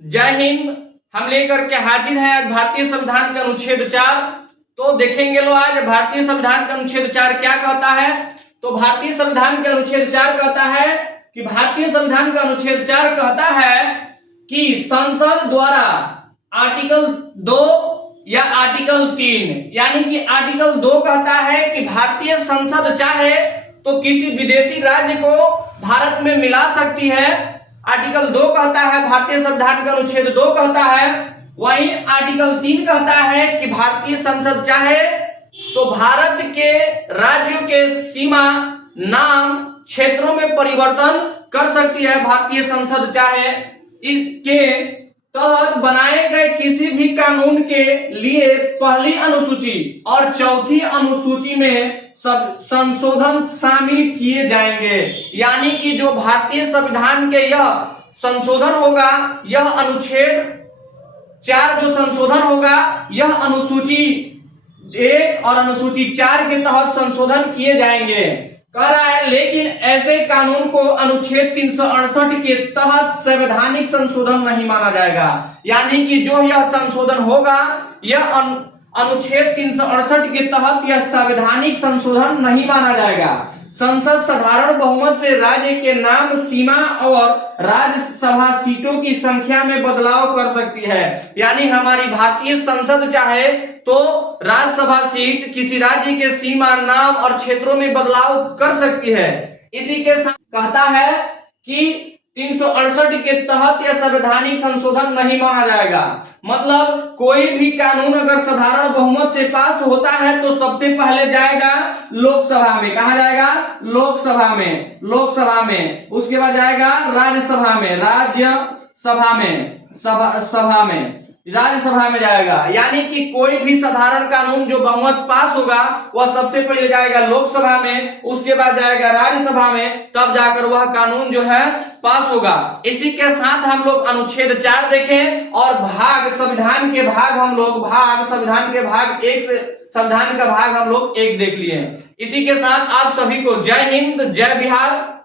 जय हिंद। हम लेकर के हाजिर हैं आज भारतीय संविधान का अनुच्छेद 4। तो देखेंगे लोग आज भारतीय संविधान का अनुच्छेद 4 क्या कहता है। तो भारतीय संविधान का अनुच्छेद 4 कहता है कि भारतीय संविधान का अनुच्छेद 4 कहता है कि संसद द्वारा आर्टिकल 2 या आर्टिकल 3 यानी कि आर्टिकल 2 कहता है कि भारतीय संसद चाहे तो किसी विदेशी राज्य को भारत में मिला सकती है। आर्टिकल 2 कहता है भारतीय संविधान का अनुच्छेद 2 कहता है। वहीं आर्टिकल 3 कहता है कि भारतीय संसद चाहे तो भारत के राज्यों के सीमा, नाम, क्षेत्रों में परिवर्तन कर सकती है। भारतीय संसद चाहे इसके तहत बनाए गए किसी भी कानून के लिए पहली अनुसूची और चौथी अनुसूची में सब संशोधन शामिल किए जाएंगे। यानी कि जो भारतीय संविधान के यह संशोधन होगा, यह अनुच्छेद 4 जो संशोधन होगा, यह अनुसूची 1 और अनुसूची 4 के तहत संशोधन किए जाएंगे। कह रहा है लेकिन ऐसे कानून को अनुच्छेद 368 के तहत संवैधानिक संशोधन नहीं माना जाएगा। यानी कि जो यह संशोधन होगा, यह अनुच्छेद 368 के तहत यह संवैधानिक संशोधन नहीं माना जाएगा। संसद साधारण बहुमत से राज्य के नाम, सीमा और राज्यसभा सीटों की संख्या में बदलाव कर सकती है। यानी हमारी भारतीय संसद चाहे तो राज्यसभा सीट, किसी राज्य के सीमा, नाम और क्षेत्रों में बदलाव कर सकती है। इसी के साथ कहता है कि 368 के तहत यह संवैधानिक संशोधन नहीं माना जाएगा। मतलब कोई भी कानून अगर साधारण बहुमत से पास होता है तो सबसे पहले जाएगा लोकसभा में। कहा जाएगा? लोकसभा में। उसके बाद जाएगा राज्यसभा में, राज्यसभा में जाएगा। यानी कि कोई भी साधारण कानून जो बहुमत पास होगा वह सबसे पहले जाएगा लोकसभा में, उसके बाद जाएगा राज्यसभा में, तब जाकर वह कानून जो है पास होगा। इसी के साथ हम लोग अनुच्छेद 4 देखें और संविधान के भाग हम लोग संविधान के भाग 1 से संविधान का भाग हम लोग 1 देख लिए। इसी के साथ आप सभी को जय हिंद, जय बिहार।